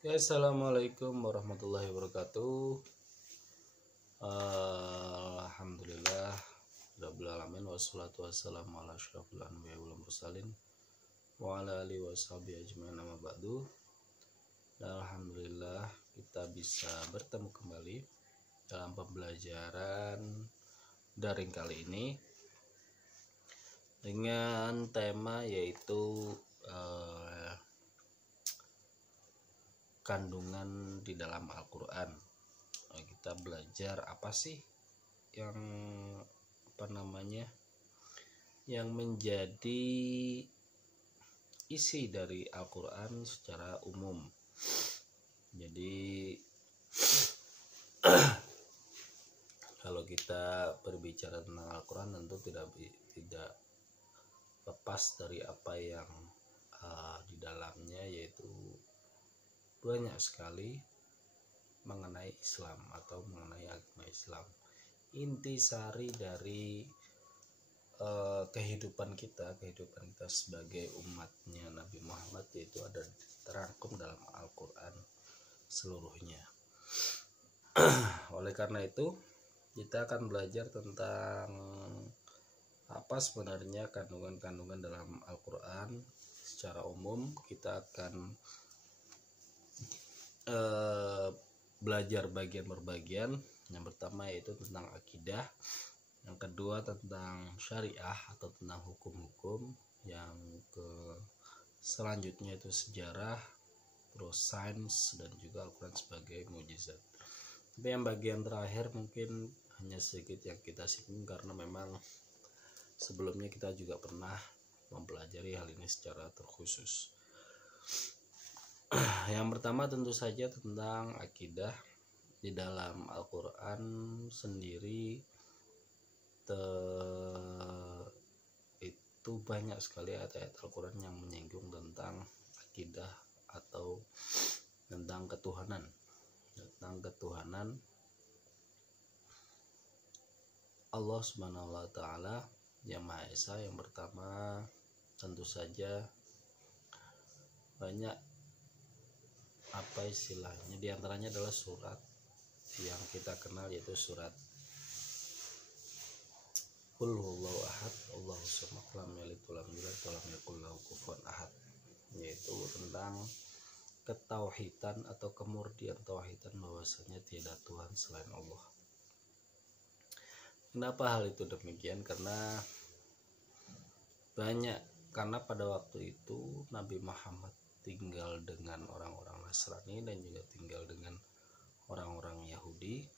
Ya, assalamualaikum warahmatullahi wabarakatuh. Alhamdulillah, rabbil alamin, wassalatu wassalamu ala asyrofil anbiya'i wal mursalin wa ala alihi washabihi ajmain, amma ba'du. Dan alhamdulillah kita bisa bertemu kembali dalam pembelajaran daring kali ini dengan tema yaitu kandungan di dalam Al-Quran. Kita belajar apa sih yang yang menjadi isi dari Al-Quran secara umum. Jadi kalau kita berbicara tentang Al-Quran tentu tidak lepas dari apa yang di dalamnya, yaitu banyak sekali mengenai Islam atau mengenai agama Islam. Intisari dari kehidupan kita sebagai umatnya Nabi Muhammad, yaitu ada terangkum dalam Al-Quran seluruhnya. Oleh karena itu kita akan belajar tentang apa sebenarnya kandungan-kandungan dalam Al-Quran secara umum. Kita akan belajar bagian per bagian. Yang pertama yaitu tentang akidah, yang kedua tentang syariah atau tentang hukum-hukum, yang selanjutnya itu sejarah, terus sains, dan juga Al-Quran sebagai mukjizat. Tapi yang bagian terakhir mungkin hanya sedikit yang kita singgung karena memang sebelumnya kita juga pernah mempelajari hal ini secara terkhusus. Yang pertama tentu saja tentang akidah. Di dalam Al-Quran sendiri itu banyak sekali ayat-ayat Al-Quran yang menyinggung tentang akidah atau tentang ketuhanan Allah Subhanahu wa Ta'ala yang Maha Esa. Yang pertama tentu saja banyak istilahnya, diantaranya adalah surat yang kita kenal, yaitu surat Qul huwallahu ahad Allahus samad lam yalid walam yulad walam yakul lahu kufuwan ahad, yaitu tentang ketauhidan atau kemurnian tauhidan, bahwasanya tiada Tuhan selain Allah. Kenapa hal itu demikian? Karena pada waktu itu Nabi Muhammad tinggal dengan orang-orang Nasrani dan juga tinggal dengan orang-orang Yahudi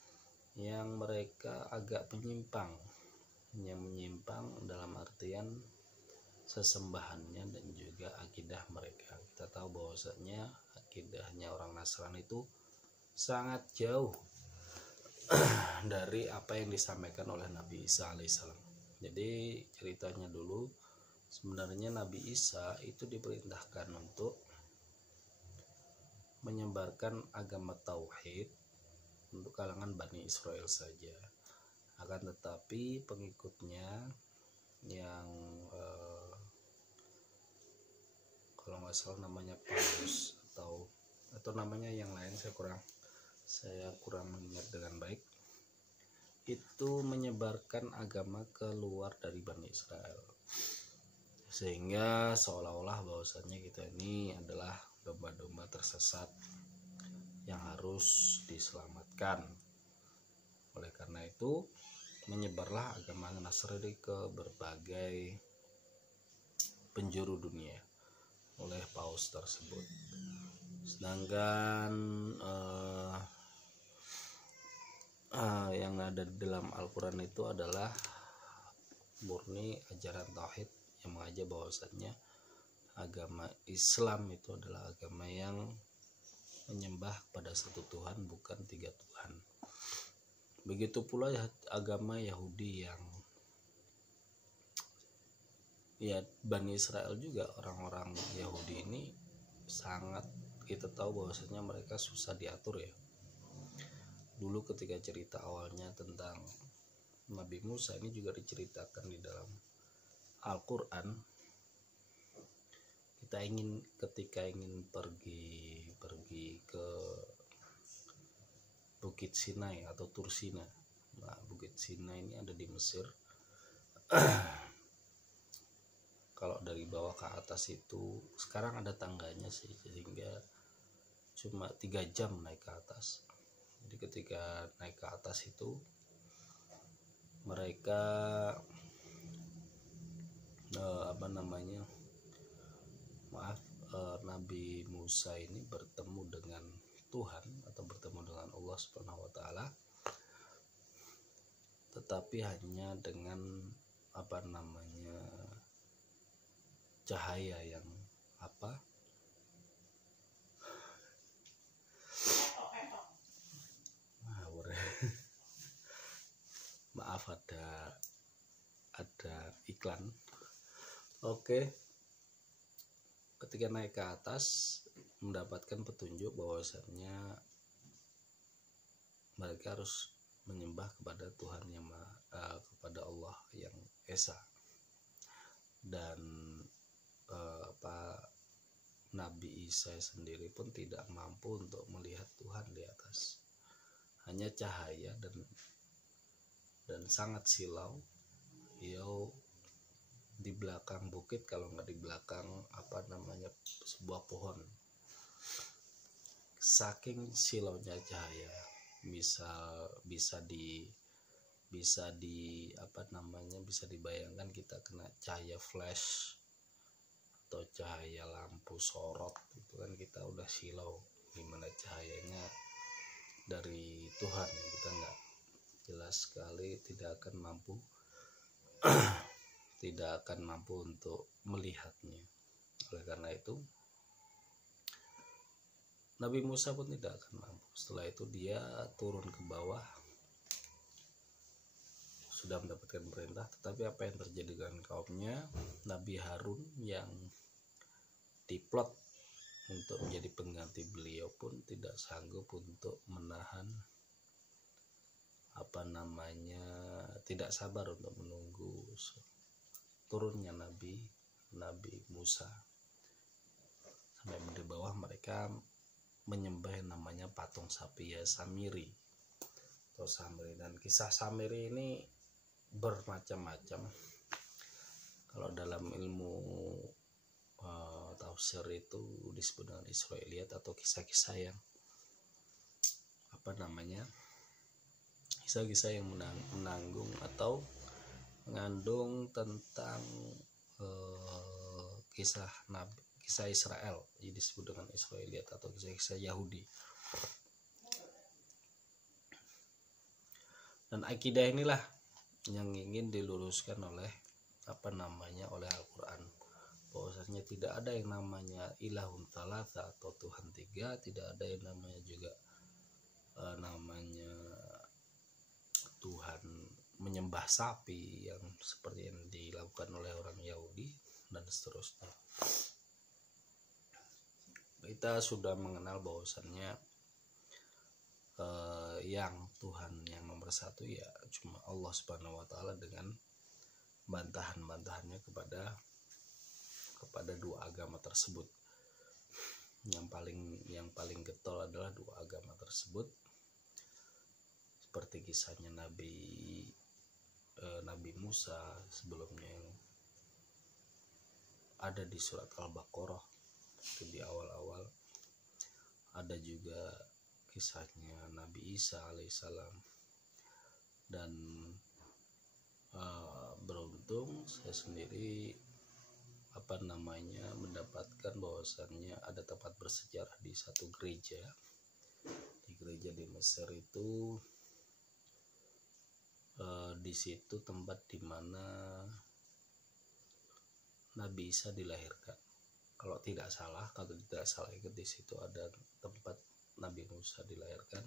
yang mereka agak menyimpang dalam artian sesembahannya dan juga akidah mereka. Kita tahu bahwasanya akidahnya orang Nasrani itu sangat jauh dari apa yang disampaikan oleh Nabi Isa alaihissalam. Jadi ceritanya dulu, sebenarnya Nabi Isa itu diperintahkan untuk menyebarkan agama tauhid untuk kalangan Bani Israel saja. Akan tetapi pengikutnya yang kalau nggak salah namanya Paulus atau namanya yang lain, saya kurang mengingat dengan baik, itu menyebarkan agama keluar dari Bani Israel, sehingga seolah-olah bahwasanya kita ini adalah domba-domba tersesat yang harus diselamatkan. Oleh karena itu menyebarlah agama Nasrani ke berbagai penjuru dunia oleh paus tersebut. Sedangkan yang ada di dalam Al-Quran itu adalah murni ajaran tauhid yang mengajar bahwasannya agama Islam itu adalah agama yang menyembah pada satu Tuhan, bukan tiga Tuhan. Begitu pula agama Yahudi yang Bani Israel juga. Orang-orang Yahudi ini sangat, kita tahu bahwasanya mereka susah diatur ya. Dulu ketika cerita awalnya tentang Nabi Musa ini juga diceritakan di dalam Al-Quran. Ketika ingin pergi ke Bukit Sinai atau Tursina. Nah, Bukit Sinai ini ada di Mesir. Kalau dari bawah ke atas itu sekarang ada tangganya sih, sehingga cuma 3 jam naik ke atas. Jadi ketika naik ke atas itu mereka Nabi Musa ini bertemu dengan Tuhan atau bertemu dengan Allah Subhanahu wa taala, tetapi hanya dengan cahaya yang maaf, ada iklan. Oke. Ketika naik ke atas mendapatkan petunjuk bahwasannya mereka harus menyembah kepada Tuhan yang kepada Allah yang Esa. Dan Nabi Isa sendiri pun tidak mampu untuk melihat Tuhan di atas, hanya cahaya dan sangat silau. Di belakang bukit, kalau nggak di belakang sebuah pohon. Saking silaunya cahaya, bisa dibayangkan kita kena cahaya flash atau cahaya lampu sorot, itu kan kita udah silau. Gimana cahayanya dari Tuhan, kita nggak jelas sekali, tidak akan mampu untuk melihatnya. Oleh karena itu Nabi Musa pun tidak akan mampu. Setelah itu dia turun ke bawah, sudah mendapatkan perintah, tetapi apa yang terjadi dengan kaumnya? Nabi Harun yang diplot untuk menjadi pengganti beliau pun tidak sanggup untuk menahan tidak sabar untuk menunggu turunnya Nabi Musa. Sampai di bawah mereka menyembah yang namanya patung sapi, ya, Samiri atau Samiri. Dan kisah Samiri ini bermacam-macam. Kalau dalam ilmu tafsir itu disebut dengan Israiliyat atau kisah-kisah yang kisah-kisah yang menanggung atau mengandung tentang kisah Israel, jadi disebut dengan Israiliyat atau kisah-kisah Yahudi. Dan akidah inilah yang ingin diluruskan oleh oleh Al-Quran, bahwasanya tidak ada yang namanya ilahun talatha atau Tuhan tiga, tidak ada yang namanya juga Tuhan menyembah sapi yang seperti yang dilakukan oleh orang Yahudi dan seterusnya. Kita sudah mengenal bahwasannya yang Tuhan yang nomor satu ya cuma Allah Subhanahu wa taala, dengan bantahan-bantahannya kepada dua agama tersebut. Yang paling getol adalah dua agama tersebut, seperti kisahnya Nabi Musa sebelumnya yang ada di surat Al-Baqarah itu di awal-awal. Ada juga kisahnya Nabi Isa alaihissalam. Dan beruntung saya sendiri mendapatkan bahwasannya ada tempat bersejarah di satu gereja di Mesir itu. Di situ tempat di mana Nabi Isa dilahirkan. Kalau tidak salah itu di situ ada tempat Nabi Musa dilahirkan,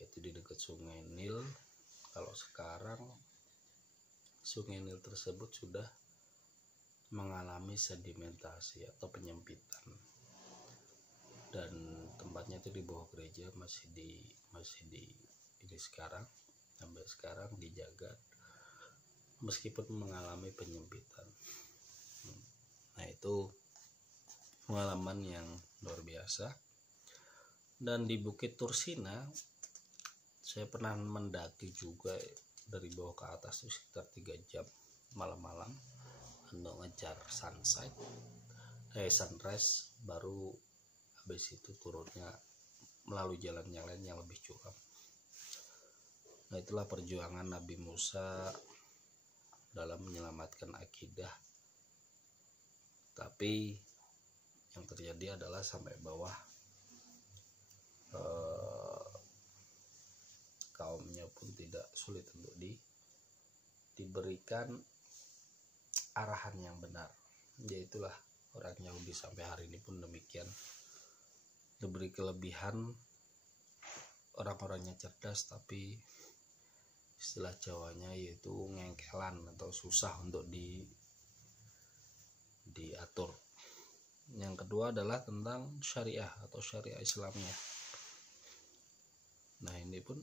yaitu di dekat Sungai Nil. Kalau sekarang Sungai Nil tersebut sudah mengalami sedimentasi atau penyempitan, dan tempatnya itu di bawah gereja masih di ini sekarang, sampai sekarang dijaga meskipun mengalami penyempitan. Nah, itu pengalaman yang luar biasa. Dan di Bukit Tursina Saya pernah mendaki juga dari bawah ke atas itu sekitar 3 jam malam-malam untuk ngejar sunrise, baru habis itu turunnya melalui jalan yang lain yang lebih curam. Nah, itulah perjuangan Nabi Musa dalam menyelamatkan akidah. Tapi yang terjadi adalah sampai bawah kaumnya pun tidak sulit untuk diberikan arahan yang benar. Yaitulah orang Yahudi sampai hari ini pun demikian, diberi kelebihan, orang-orangnya cerdas tapi istilah Jawanya yaitu ngengkelan atau susah untuk diatur. Yang kedua adalah tentang syariah atau syariah Islamnya. Nah, ini pun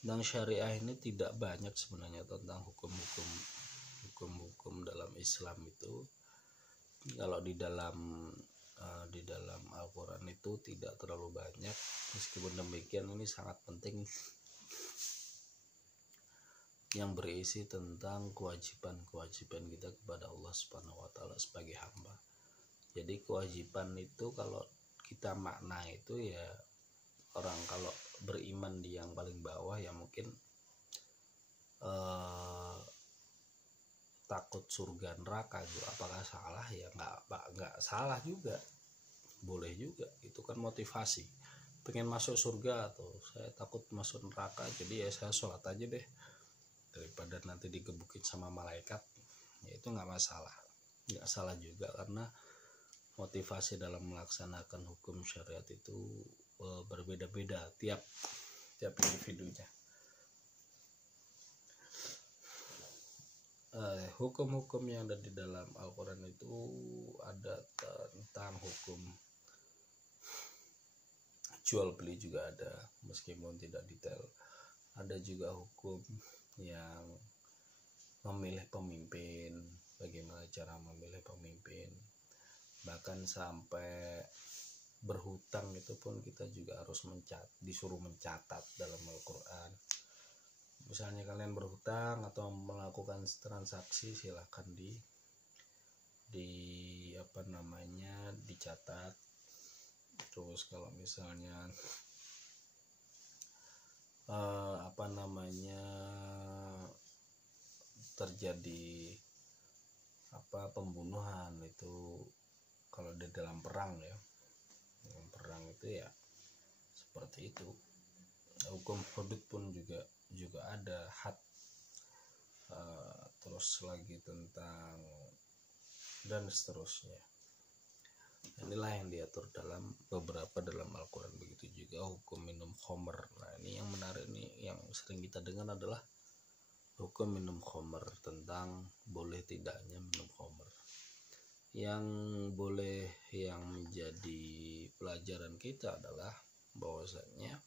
tentang syariah ini tidak banyak sebenarnya tentang hukum-hukum dalam Islam itu. Kalau di dalam Al-Quran itu tidak terlalu banyak. Meskipun demikian, ini sangat penting, yang berisi tentang kewajiban kita kepada Allah Subhanahu wa taala sebagai hamba. Jadi kewajiban itu kalau kita makna itu ya, orang kalau beriman di yang paling bawah ya mungkin takut surga neraka gitu. Apakah salah? Ya nggak salah juga, boleh juga, itu kan motivasi, pengen masuk surga atau saya takut masuk neraka, jadi ya saya sholat aja deh daripada nanti digebukin sama malaikat. Ya itu nggak masalah, nggak salah juga, karena motivasi dalam melaksanakan hukum syariat itu berbeda-beda tiap individunya. Hukum-hukum yang ada di dalam Al-Quran itu ada tentang hukum jual beli juga ada, meskipun tidak detail. Ada juga hukum yang memilih pemimpin, bagaimana cara memilih pemimpin, bahkan sampai berhutang itu pun kita juga harus disuruh mencatat dalam Al-Quran. Misalnya kalian berhutang atau melakukan transaksi, silahkan dicatat. Terus kalau misalnya terjadi pembunuhan, itu kalau di dalam perang itu ya seperti itu. Hukum hudud pun juga ada had, terus lagi tentang dan seterusnya. Inilah yang diatur dalam beberapa dalam Al-Quran. Begitu juga hukum minum khamr. Nah, ini yang menarik, nih yang sering kita dengar adalah hukum minum khamr, tentang boleh tidaknya minum khamr. Yang menjadi pelajaran kita adalah bahwasanya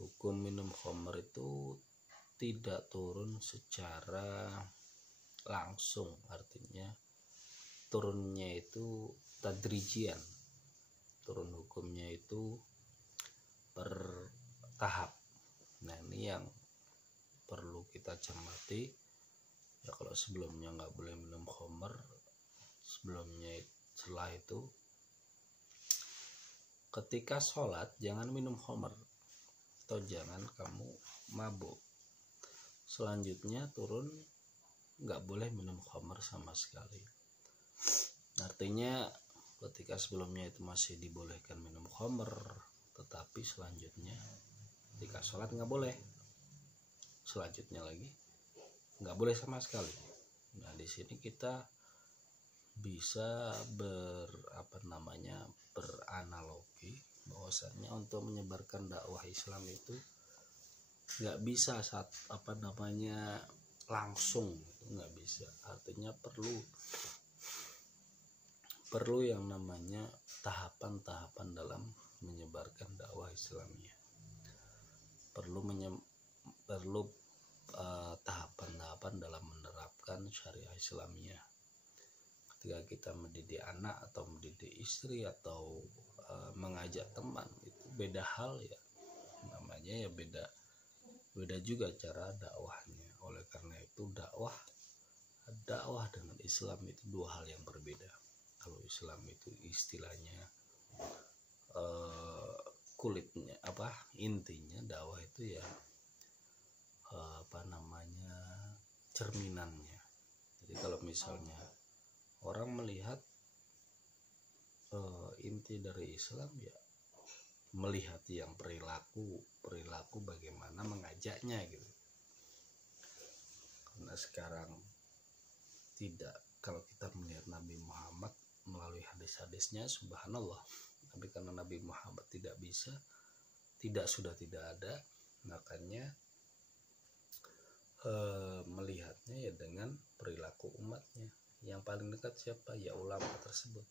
hukum minum khamr itu tidak turun secara langsung, artinya turunnya itu tadrijian, turun hukumnya itu bertahap. Nah, ini yang perlu kita cermati ya. Kalau sebelumnya nggak boleh minum khamr, setelah itu ketika sholat jangan minum khamr atau jangan kamu mabuk. Selanjutnya turun nggak boleh minum khamr sama sekali. Artinya ketika sebelumnya itu masih dibolehkan minum khamr, tetapi selanjutnya ketika sholat nggak boleh, selanjutnya lagi nggak boleh sama sekali. Nah, di sini kita bisa beranalogi bahwasanya untuk menyebarkan dakwah Islam itu nggak bisa langsung, nggak bisa. Artinya perlu yang namanya tahapan-tahapan dalam menyebarkan dakwah Islamnya. Perlu tahapan-tahapan dalam menerapkan syariah Islamnya. ketika kita mendidik anak atau mendidik istri atau mengajak teman, itu beda hal ya, namanya ya beda juga cara dakwahnya. Oleh karena itu dakwah dengan Islam itu dua hal yang berbeda. Kalau Islam itu istilahnya kulitnya intinya, dakwah itu ya cerminannya. Jadi kalau misalnya orang melihat inti dari Islam ya melihat yang perilaku bagaimana mengajaknya gitu. Karena sekarang kalau kita melihat Nabi Muhammad melalui hadis-hadisnya, subhanallah, tapi karena Nabi Muhammad tidak ada, makanya melihatnya ya dengan perilaku umatnya. Yang paling dekat siapa? Ya ulama tersebut.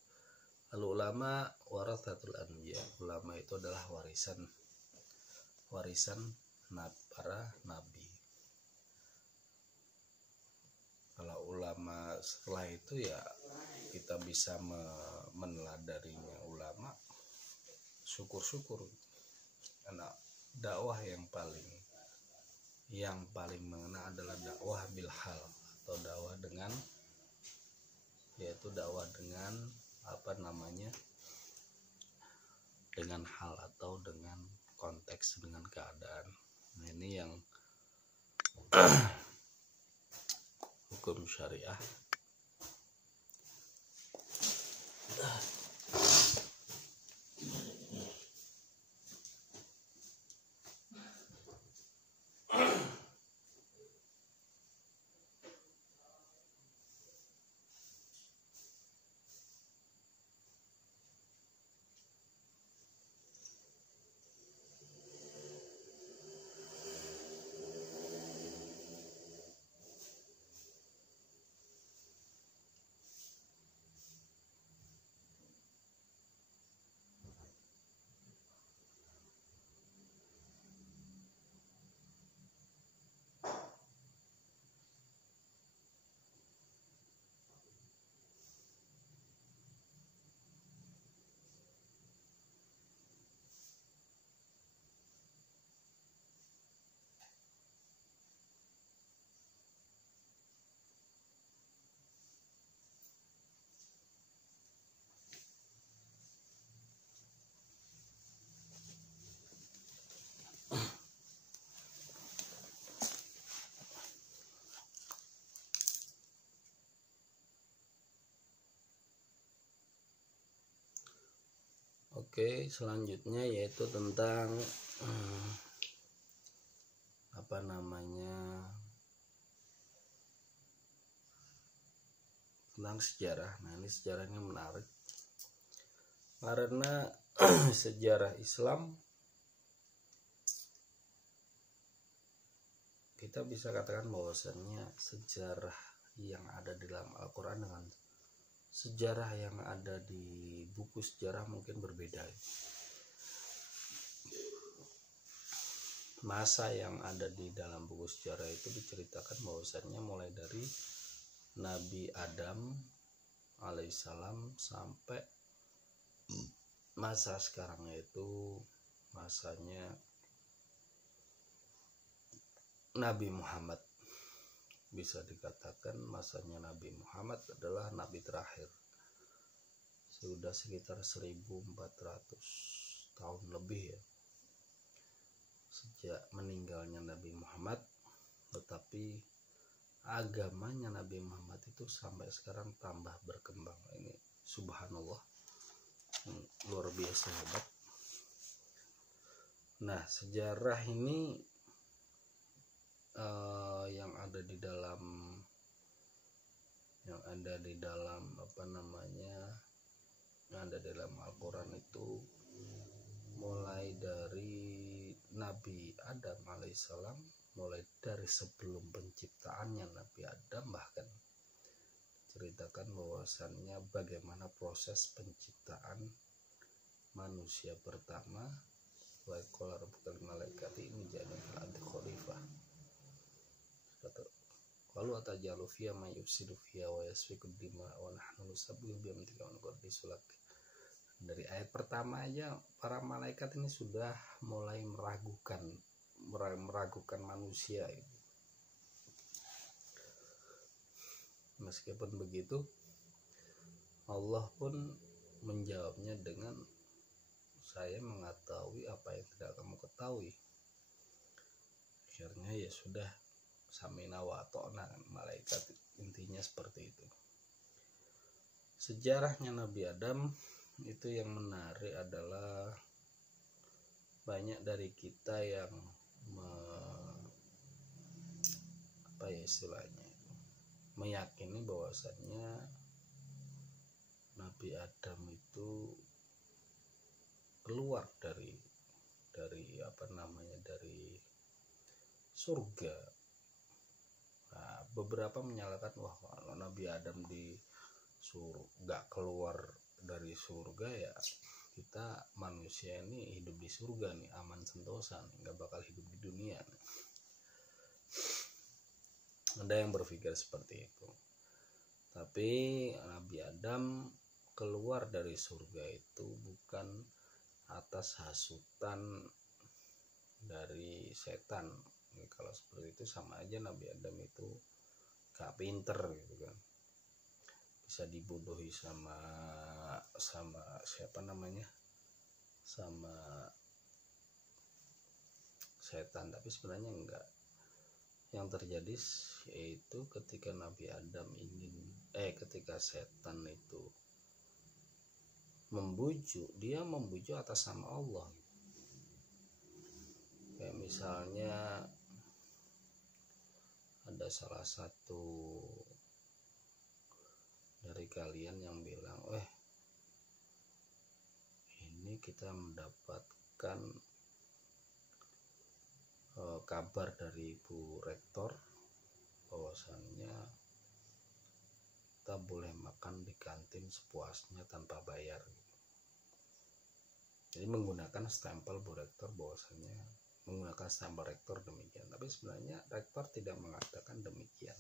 Lalu ulama warathatul anbiya, ulama itu adalah warisan para nabi. Kalau ulama setelah itu ya kita bisa meneladaninya ulama, syukur-syukur. Karena dakwah yang paling mengena adalah dakwah bil hal, atau dakwah dengan dengan hal atau dengan konteks, dengan keadaan. Nah, ini yang hukum syariah. Oke, selanjutnya yaitu tentang tentang sejarah. Nah, ini sejarahnya menarik karena sejarah Islam kita bisa katakan bahwasannya sejarah yang ada di dalam Al-Quran dengan sejarah yang ada di buku sejarah mungkin berbeda. Masa yang ada di dalam buku sejarah itu diceritakan bahwasannya mulai dari Nabi Adam alaihissalam sampai masa sekarang, yaitu masanya Nabi Muhammad. Bisa dikatakan masanya Nabi Muhammad adalah nabi terakhir. Sudah sekitar 1400 tahun lebih ya sejak meninggalnya Nabi Muhammad, tetapi agamanya Nabi Muhammad itu sampai sekarang tambah berkembang. Ini subhanallah, luar biasa hebat. Nah, sejarah ini yang ada di dalam Al-Quran itu mulai dari Nabi Adam alaihissalam, mulai dari sebelum penciptaannya Nabi Adam, bahkan ceritakan bahwasannya bagaimana proses penciptaan manusia pertama. Wa qala rabbuka lil malaikati inni ja'ilun fil ardi khalifah. Qalu atajalu fiha may yufsidu fiha wa yasfiku dima wa nahnu nusabbihu bihamdika wa nuqaddisu lak. Dari ayat pertama aja para malaikat ini sudah mulai meragukan manusia itu. Meskipun begitu, Allah pun menjawabnya dengan, saya mengetahui apa yang tidak kamu ketahui. Akhirnya ya sudah, samina wa ata'na, malaikat intinya seperti itu. Sejarahnya Nabi Adam itu yang menarik adalah banyak dari kita yang meyakini bahwasannya Nabi Adam itu keluar dari surga. Nah, beberapa menyalahkan, wah kalau Nabi Adam nggak keluar dari surga, ya kita manusia ini hidup di surga nih, aman sentosa nih, nggak bakal hidup di dunia nih. Ada yang berpikir seperti itu. Tapi Nabi Adam keluar dari surga itu bukan atas hasutan dari setan. Kalau seperti itu sama aja Nabi Adam itu gak pinter gitu kan, bisa dibodohi sama siapa namanya, sama setan. Tapi sebenarnya enggak. Yang terjadi yaitu ketika Nabi Adam ketika setan itu dia membujuk atas nama Allah. Kayak misalnya ada salah satu dari kalian yang bilang, ini kita mendapatkan kabar dari Bu Rektor bahwasannya kita boleh makan di kantin sepuasnya tanpa bayar. Jadi menggunakan stempel Bu Rektor, bahwasannya menggunakan stempel rektor demikian. Tapi sebenarnya rektor tidak mengatakan demikian.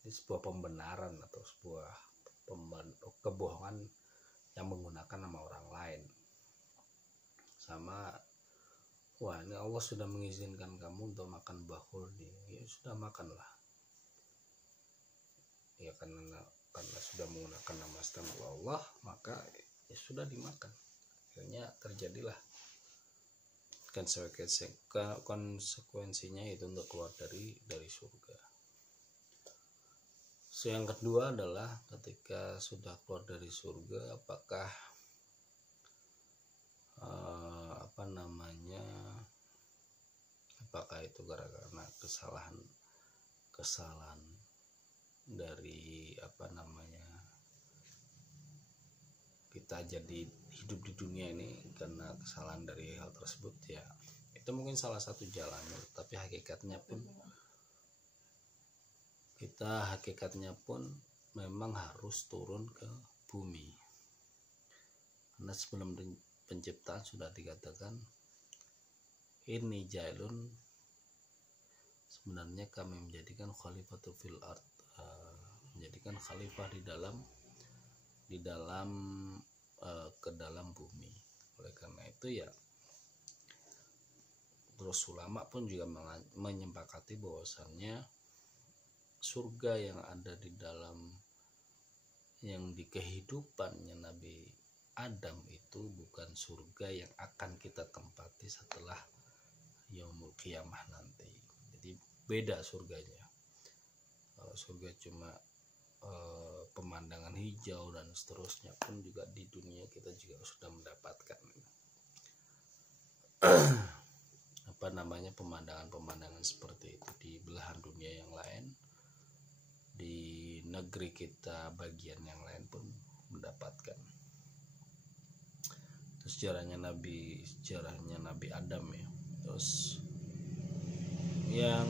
Ini sebuah pembenaran atau sebuah kebohongan yang menggunakan nama orang lain. Sama, wah ini Allah sudah mengizinkan kamu untuk makan buah khuldi, ya sudah makanlah. Ya karena sudah menggunakan nama stempel Allah, maka ya sudah dimakan. Akhirnya terjadilah konsekuensinya itu untuk keluar dari surga. So, yang kedua adalah ketika sudah keluar dari surga, apakah itu karena kesalahan dari kita jadi hidup di dunia ini karena kesalahan dari hal tersebut, ya itu mungkin salah satu jalannya. Tapi hakikatnya pun memang harus turun ke bumi, karena sebelum penciptaan sudah dikatakan, ini jailun, sebenarnya kami menjadikan khalifatul fil ard, menjadikan khalifah ke dalam bumi. Oleh karena itu ya, terus ulama pun juga menyepakati bahwasannya surga yang ada yang di kehidupannya Nabi Adam itu bukan surga yang akan kita tempati setelah yaumul qiyamah nanti. Jadi beda surganya. Kalau surga cuma pemandangan hijau dan seterusnya pun juga di dunia kita juga sudah mendapatkan pemandangan seperti itu di belahan dunia yang lain, di negeri kita bagian yang lain pun mendapatkan. Terus sejarahnya Nabi Adam ya. Terus yang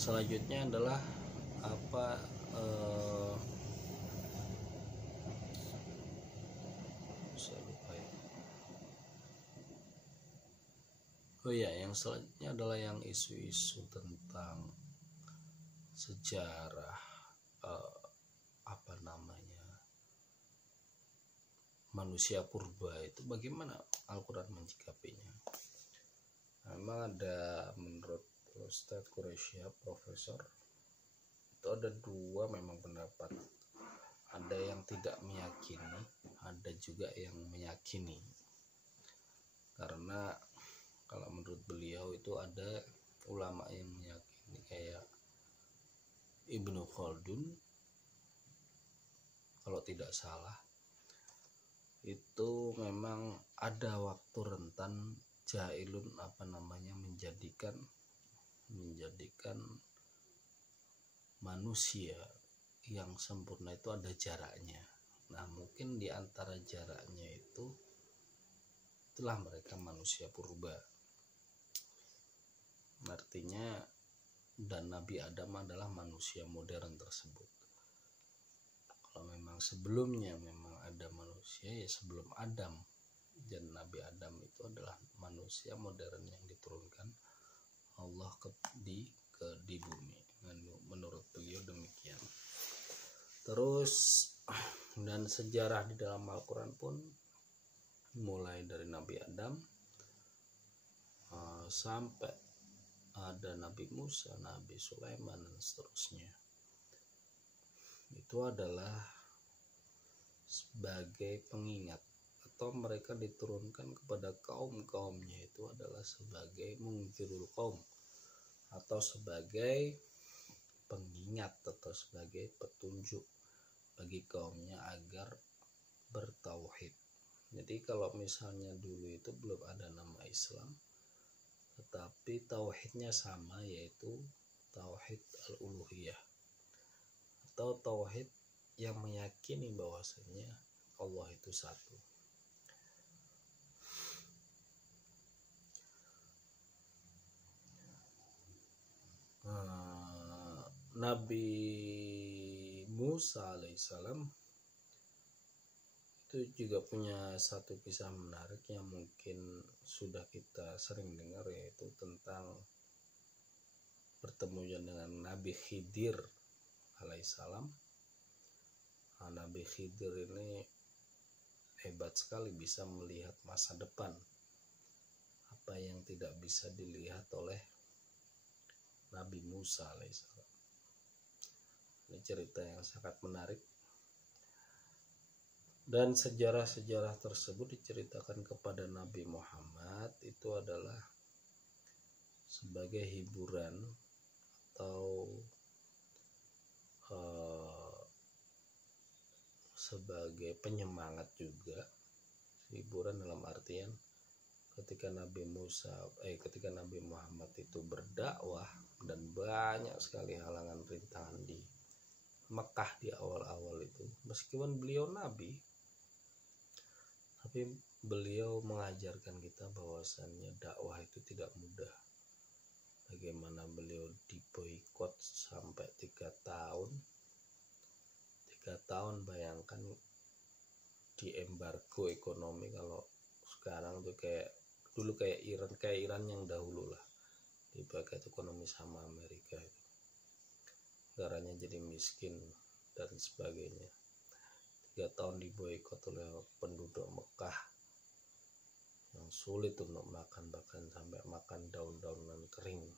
selanjutnya adalah saya lupa ya. Oh ya, yang selanjutnya adalah yang isu-isu tentang sejarah, eh, apa namanya, manusia purba itu bagaimana Al-Quran menyikapinya. Memang ada, menurut Ustadz Quraisy, profesor, itu ada dua memang pendapat. Ada yang tidak meyakini, ada juga yang meyakini. Karena kalau menurut beliau itu ada ulama yang meyakini, kayak Ibnu Khaldun kalau tidak salah, itu memang ada waktu rentan jailun menjadikan manusia yang sempurna itu ada jaraknya. Nah, mungkin di antara jaraknya itulah mereka manusia purba. Artinya, dan Nabi Adam adalah manusia modern tersebut. Kalau memang sebelumnya memang ada manusia, ya sebelum Adam, dan Nabi Adam itu adalah manusia modern yang diturunkan Allah di bumi. Menurut beliau demikian. Terus, dan sejarah di dalam Al-Quran pun mulai dari Nabi Adam sampai ada Nabi Musa, Nabi Sulaiman, dan seterusnya, itu adalah sebagai pengingat, atau mereka diturunkan kepada kaum-kaumnya itu adalah sebagai mungzirul kaum, atau sebagai pengingat, atau sebagai petunjuk bagi kaumnya agar bertauhid. Jadi kalau misalnya dulu itu belum ada nama Islam, tetapi tauhidnya sama, yaitu tauhid al-uluhiyah, atau tauhid yang meyakini bahwasanya Allah itu satu. Nabi Musa alaihissalam itu juga punya satu kisah menarik yang mungkin sudah kita sering dengar, yaitu tentang bertemunya dengan Nabi Khidir alaihissalam. Nabi Khidir ini hebat sekali, bisa melihat masa depan, apa yang tidak bisa dilihat oleh Nabi Musa alaihissalam. Ini cerita yang sangat menarik, dan sejarah-sejarah tersebut diceritakan kepada Nabi Muhammad itu adalah sebagai hiburan atau sebagai penyemangat juga. Hiburan dalam artian ketika Nabi Muhammad itu berdakwah dan banyak sekali halangan rintangan di Mekah di awal-awal itu, meskipun beliau nabi, tapi beliau mengajarkan kita bahwasannya dakwah itu tidak mudah. Bagaimana beliau diboikot sampai 3 tahun. 3 tahun, bayangkan, di embargo ekonomi. Kalau sekarang tuh kayak Iran yang dahulu lah, dipakai ekonomi sama Amerika itu. Negaranya jadi miskin dan sebagainya. 3 tahun diboikot oleh penduduk Mekah yang sulit untuk makan, bahkan sampai makan daun-daunan kering.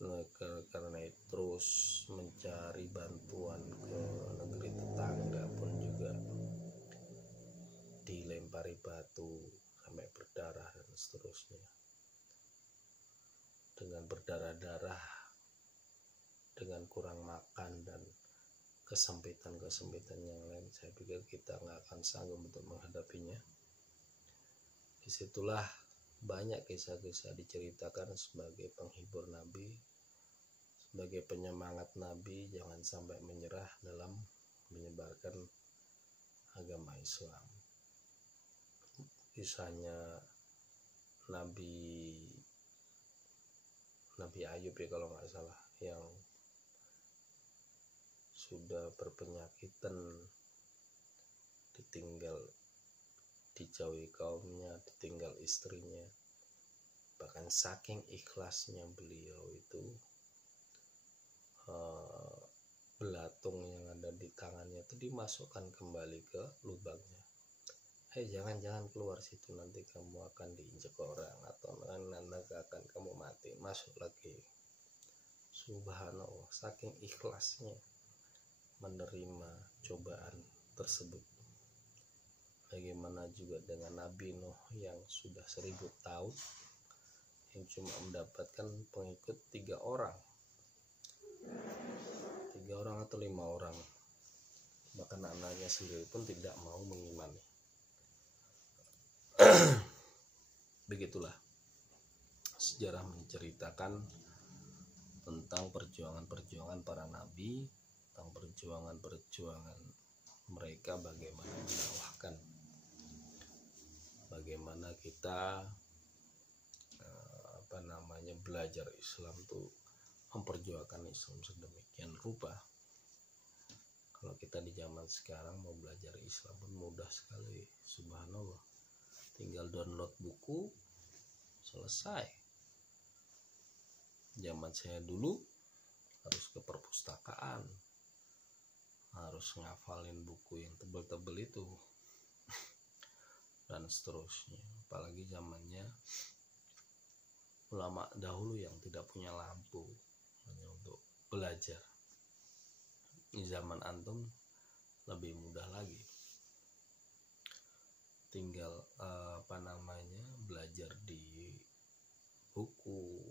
Karena itu terus mencari bantuan ke negeri tetangga pun juga dilempari batu sampai berdarah dan seterusnya. Dengan berdarah-darah, dengan kurang makan dan kesempitan yang lain, saya pikir kita nggak akan sanggup untuk menghadapinya. Disitulah banyak kisah-kisah diceritakan sebagai penghibur Nabi, sebagai penyemangat Nabi jangan sampai menyerah dalam menyebarkan agama Islam. Kisahnya Nabi Ayub ya kalau nggak salah, yang sudah berpenyakitan, dijauhi kaumnya, ditinggal istrinya, bahkan saking ikhlasnya beliau itu belatung yang ada di tangannya itu dimasukkan kembali ke lubangnya. Jangan keluar situ, nanti kamu akan diinjak orang atau nanti akan kamu mati. Masuk lagi. Subhanallah, saking ikhlasnya menerima cobaan tersebut. Bagaimana juga dengan Nabi Nuh yang sudah 1000 tahun yang cuma mendapatkan pengikut 3 orang atau 5 orang, bahkan anaknya sendiri pun tidak mau mengimani. Begitulah sejarah menceritakan tentang perjuangan para nabi, tentang perjuangan mereka, bagaimana mendakwahkan, bagaimana kita belajar Islam tuh, memperjuangkan Islam sedemikian rupa. Kalau kita di zaman sekarang mau belajar Islam pun mudah sekali, subhanallah, tinggal download buku selesai. Zaman saya dulu harus ke perpustakaan, harus ngafalin buku yang tebel-tebel itu dan seterusnya. Apalagi zamannya ulama dahulu yang tidak punya lampu hanya untuk belajar. Di zaman antum lebih mudah lagi, tinggal belajar di buku,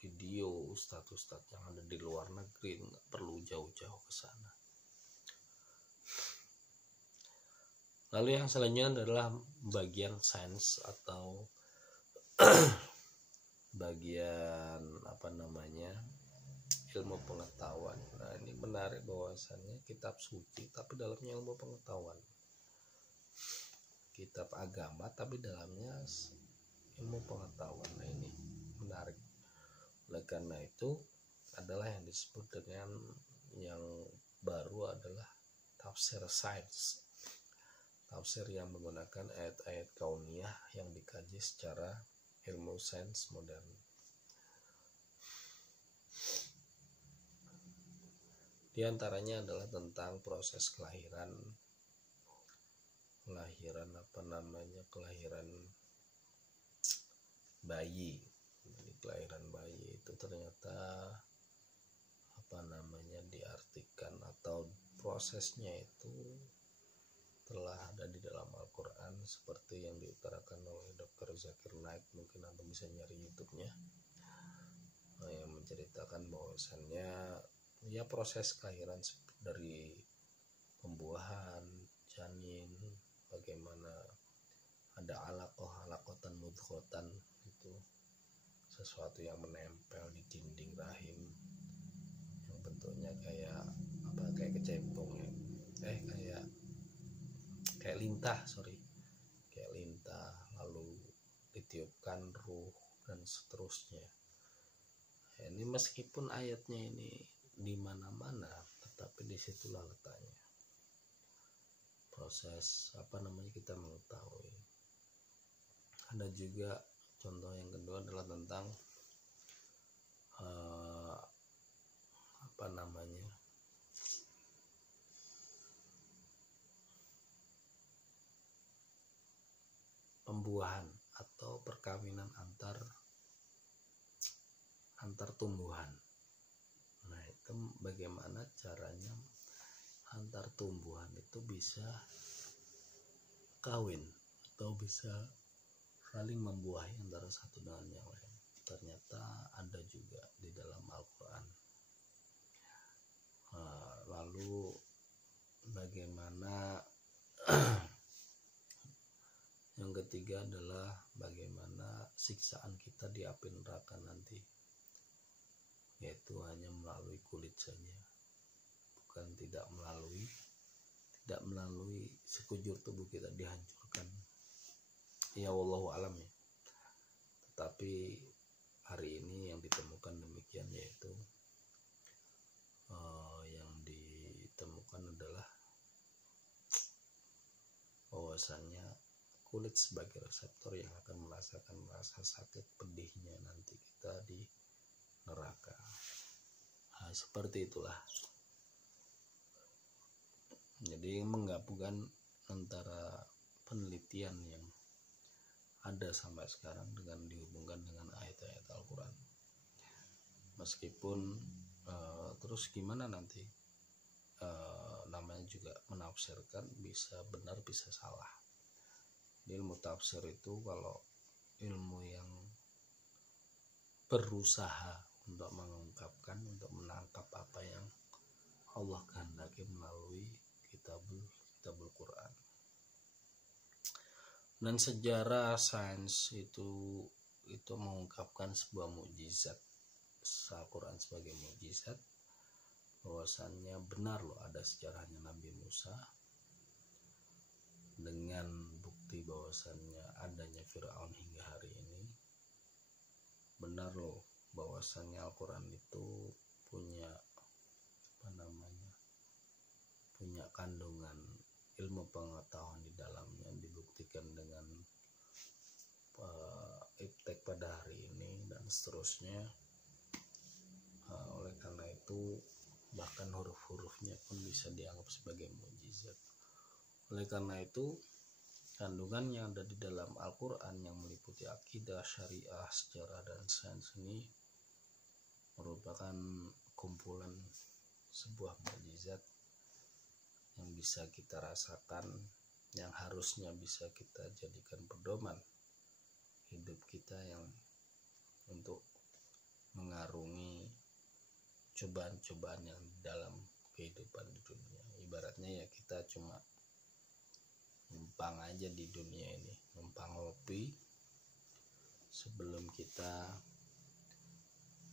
video, ustadz-ustadz yang ada di luar negeri, nggak perlu jauh-jauh ke sana. Lalu yang selanjutnya adalah bagian sains atau bagian ilmu pengetahuan. Nah, ini menarik bahwasannya kitab suci tapi dalamnya ilmu pengetahuan, kitab agama tapi dalamnya ilmu pengetahuan. Nah, ini menarik. Oleh karena itu adalah yang disebut dengan yang baru adalah tafsir sains, tafsir yang menggunakan ayat-ayat kauniyah yang dikaji secara ilmu sains modern. Di antaranya adalah tentang proses kelahiran bayi. Jadi kelahiran bayi itu ternyata diartikan atau prosesnya itu telah ada di dalam Al-Quran, seperti yang diutarakan oleh Dr. Zakir Naik. Mungkin Anda bisa nyari YouTube-nya, yang menceritakan bahwasannya ya proses kelahiran dari pembuahan janin, bagaimana ada alakotan mudghotan, itu sesuatu yang menempel di dinding rahim yang bentuknya kayak kecebong ya, kayak lintah, lalu ditiupkan ruh dan seterusnya. Ini meskipun ayatnya ini di mana-mana, tetapi disitulah letaknya proses kita mengetahui. Ada juga contoh yang kedua adalah tentang pembuahan atau perkawinan antar tumbuhan. Nah, itu bagaimana caranya antar tumbuhan itu bisa kawin atau bisa saling membuahi antara satu dengan yang lain. Ternyata ada juga di dalam Al-Quran. Lalu bagaimana yang ketiga adalah bagaimana siksaan kita di api neraka nanti, yaitu hanya melalui kulit saja, bukan tidak melalui sekujur tubuh kita dihancurkan, ya wallahu alam ya. Tetapi hari ini yang ditemukan demikian, yaitu yang ditemukan adalah bahwasannya kulit sebagai reseptor yang akan merasakan rasa sakit pedihnya nanti kita di neraka. Nah, seperti itulah. Jadi menggabungkan antara penelitian yang ada sampai sekarang dengan dihubungkan dengan ayat-ayat Al-Quran. Meskipun terus gimana nanti, namanya juga menafsirkan, bisa benar bisa salah. Ilmu tafsir itu kalau ilmu yang berusaha untuk mengungkapkan, untuk menangkap apa yang Allah kehendaki melalui kitabul Quran. Dan sejarah sains itu mengungkapkan sebuah mukjizat Al-Quran sebagai mukjizat, bahwasannya benar loh ada sejarahnya Nabi Musa, dengan bukti bahwasannya adanya Fir'aun hingga hari ini. Benar loh bahwasannya Al-Quran itu punya punya kandungan ilmu pengetahuan di dalamnya, dibuktikan dengan iptek pada hari ini dan seterusnya. Oleh karena itu bahkan huruf-hurufnya pun bisa dianggap sebagai mukjizat. Oleh karena itu kandungan yang ada di dalam Al-Quran yang meliputi akidah, syariah, sejarah, dan sains ini merupakan kumpulan sebuah mukjizat yang bisa kita rasakan, yang harusnya bisa kita jadikan pedoman hidup kita yang untuk mengarungi cobaan-cobaan yang dalam kehidupan di dunia. Ibaratnya ya kita cuma numpang aja di dunia ini, numpang ngopi sebelum kita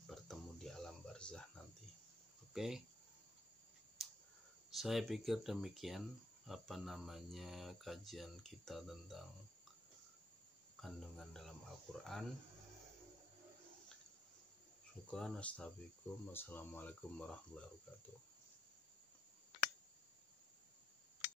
bertemu di alam barzah nanti. Oke. Saya pikir demikian kajian kita tentang kandungan dalam Al-Quran. Syukran, astagfirullahaladzim. Wassalamualaikum warahmatullahi wabarakatuh.